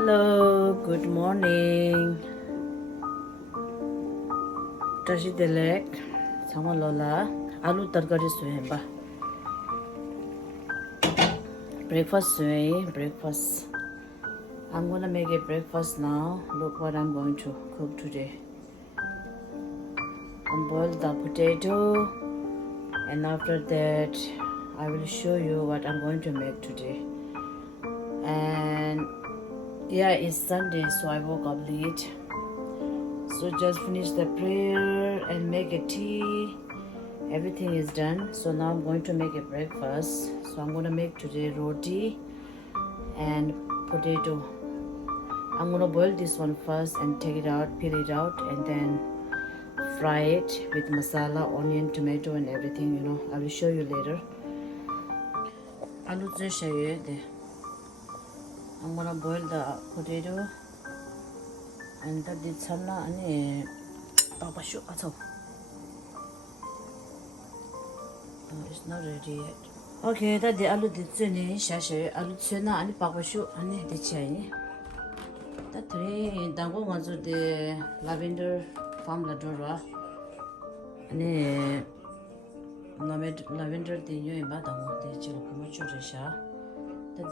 Hello, good morning. Tashi delek, sama lola, aloo tarkari suhemba. Breakfast breakfast. I'm gonna make a breakfast now. Look what I'm going to cook today. I'm boiled the potato, and after that, I will show you what I'm going to make today. And yeah, it's Sunday, so I woke up late. So just finished the prayer and make a tea. Everything is done. So now I'm going to make a breakfast. So I'm going to make today roti and potato. I'm going to boil this one first and take it out, peel it out, and then fry it with masala, onion, tomato, and everything. I will show you later. Aloo Dum. I'm going to boil the potato. And that did samna ani papashu ato. It's not ready yet. Okay, that the aloo did suni shashe aloo tsuna ani papashu ani de chai. That three dango wanzu de lavender farm la dora. Ani lavender de yo imba dango de chilo kuma churisha. We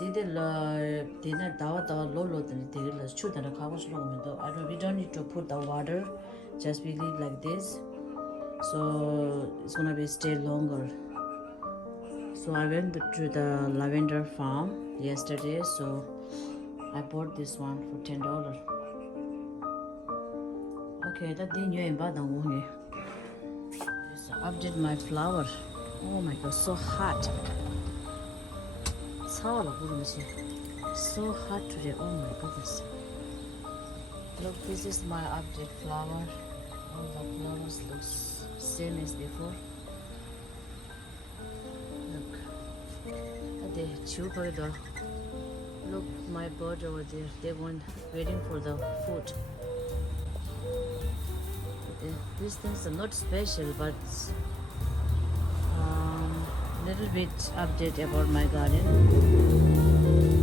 don't need to put the water, just we leave like this, so it's gonna be stay longer. So I went to the lavender farm yesterday, so I bought this one for $10. Okay, that thing you ain't bad. So I updated my flour. Oh my god, so hot. So hot today. Oh my goodness. Look, this is my update flower. All the flowers look same as before. Look. Look, my bird over there. They weren't waiting for the food. These things are not special, but little bit update about my garden.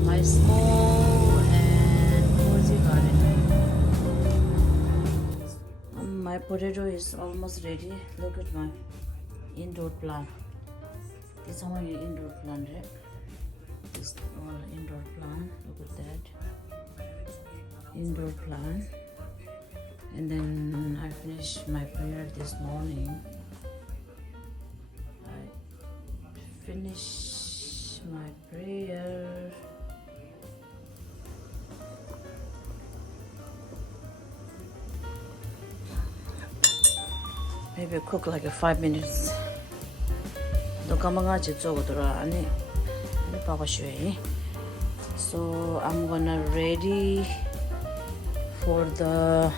My small and cozy garden. My potato is almost ready. Look at my indoor plant. This is how you indoor plant, right? This all indoor plant. Look at that. Indoor plant. And then I finished my prayer this morning. Finish my prayer. Maybe cook like 5 minutes. So I'm gonna ready for the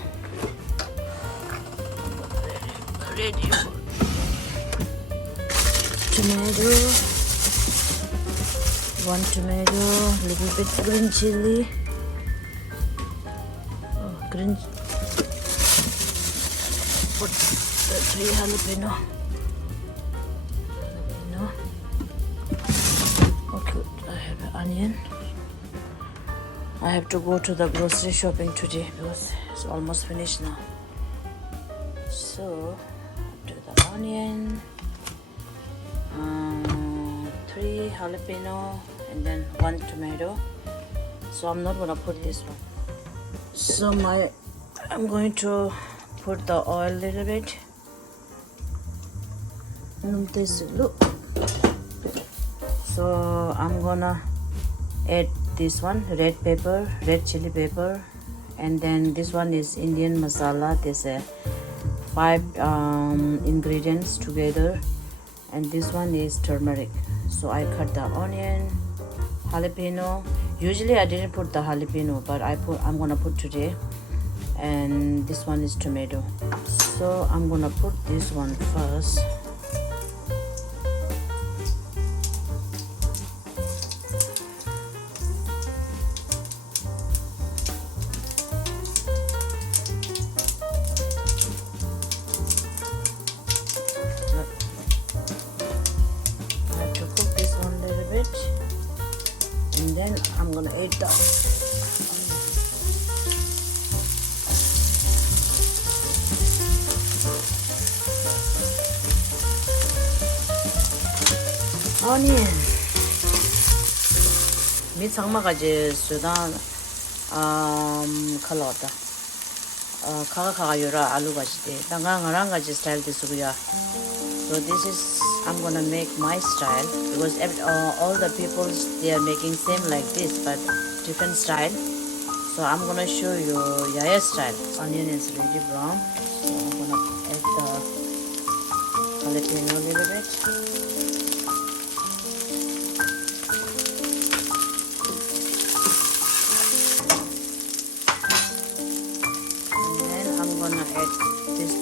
tomato, 1 tomato, little bit green chili, green, put the 3 jalapeno. Okay, I have an onion. I have to go to the grocery shopping today because it's almost finished now. So, do the onion. 3 jalapeno and then 1 tomato. So I'm not gonna put this one. So I'm going to put the oil a little bit. Look. So I'm gonna add this one, red chili pepper, and then this one is Indian masala. There's 5 ingredients together. And this one is turmeric. So I cut the onion, jalapeno. Usually I didn't put the jalapeno, but I'm gonna put today. And this one is tomato. So I'm gonna put this one first. And then I'm gonna add the onions. onion. Mi changmagaji Sudan kalota. Kaga yura aloo gaji. Tanga ngarang gaji style disuguya. So this is I'm gonna make my style because all the people they are making same like this but different style. So I'm gonna show you Yaya style. Onion is really brown. So I'm gonna add the jalapeno a little bit. And then I'm gonna add this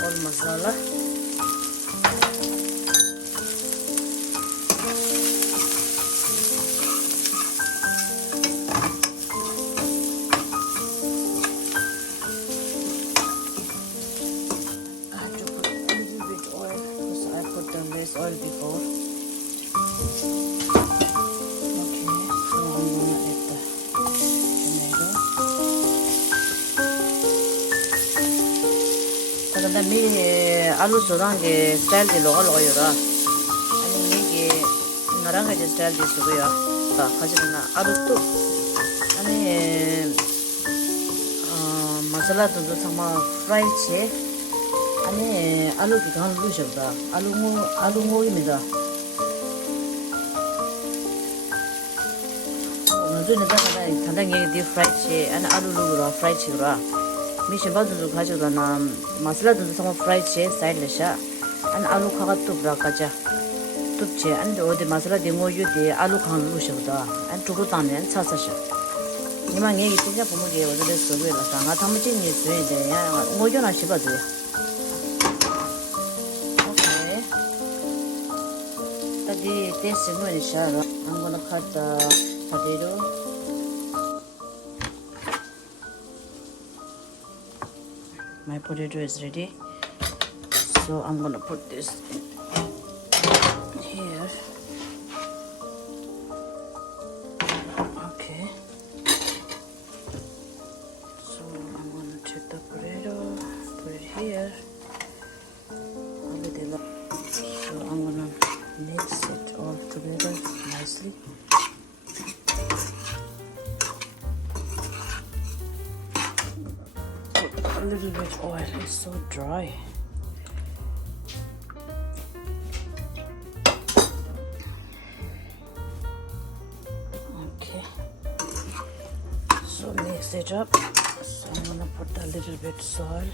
all masala. Oil before. Okay, so I'm gonna add the tomato. Kada mi aloo sodan ge style de loga yora. Ani mi ge ngarang ge style de sugoya. Ba khajina aloo tu. Ani masala tu sama fry che. 아니 알루기 간 루셔다 알루모입니다. 오늘은 간단히 딥 프라이치 아니 알루루라 프라이치라 미시바도 가져다나 마슬라도 좀 프라이치 사이드샤 아니 알루 카가또 브라카자 뚝체 아니 어디 마슬라 데모유디 알루 간 루셔다 아니 두루다면 차사샤 이만 얘기 진짜 보면게 어디를 쓰고라 상가 담으진 있어야 야 뭐여나 싶어도요. This is I'm gonna cut the potato. My potato is ready, so I'm gonna put this here. Okay. So I'm gonna take the potato, put it here. So I'm gonna mix it all together nicely. Put a little bit oil, it's so dry. Okay, so mix it up. So I'm gonna put a little bit salt.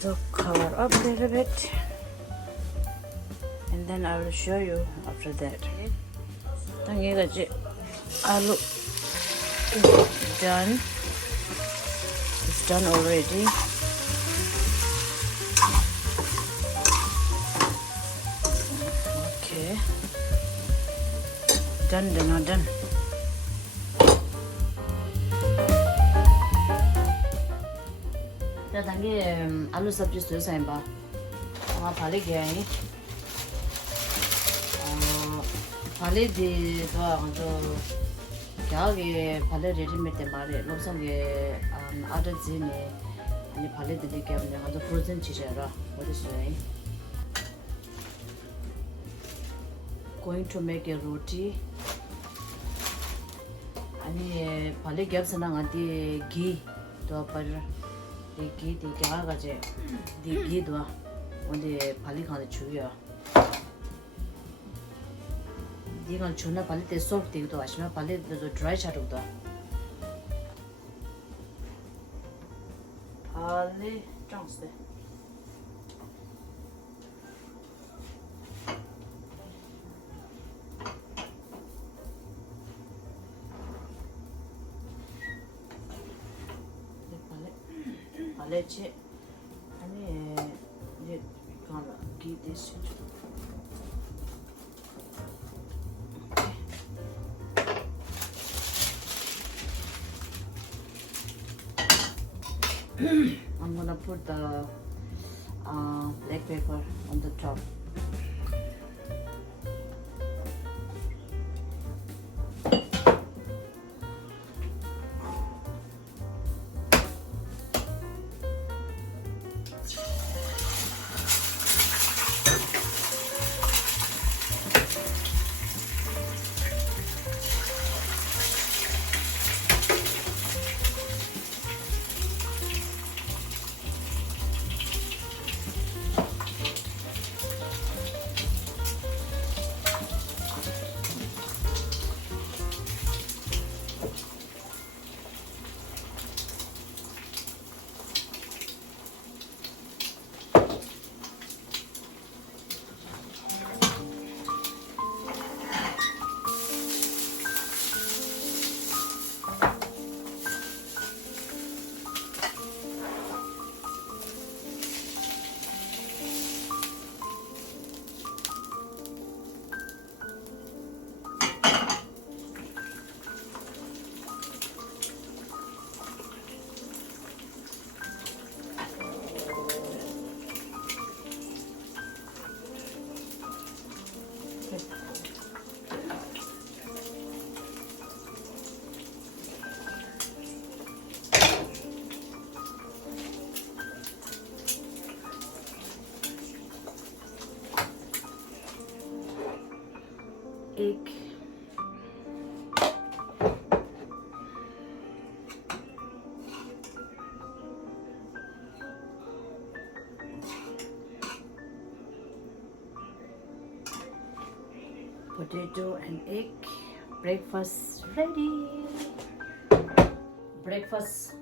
So cover up a little bit and then I will show you after that. Aloo is done. It's done already. Okay. Done, done. 당게 알루 sabji sto sa ba ma phale ge ai phale de to jo ge phale ready made mare lobsang ge ada jine ani phale de ke amne ga frozen chijara what is right. Going to make a roti ani phale ge sana ngati ghee to par ghee de kya gaje de ghee do onde phali khane chuya digan chuna phali te soft de do ashna phali de dry charu do phali changste leche ani ye kana ghee this I'm gonna put the black pepper on the top. potato and egg. Breakfast ready. Breakfast.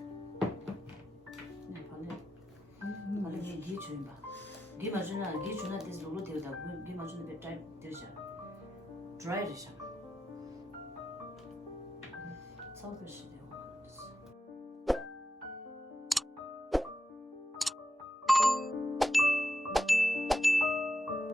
Ghee chunba. Ghee majuna this lulu deoda. Ghee majuna be type deja. Dry deja. Salted.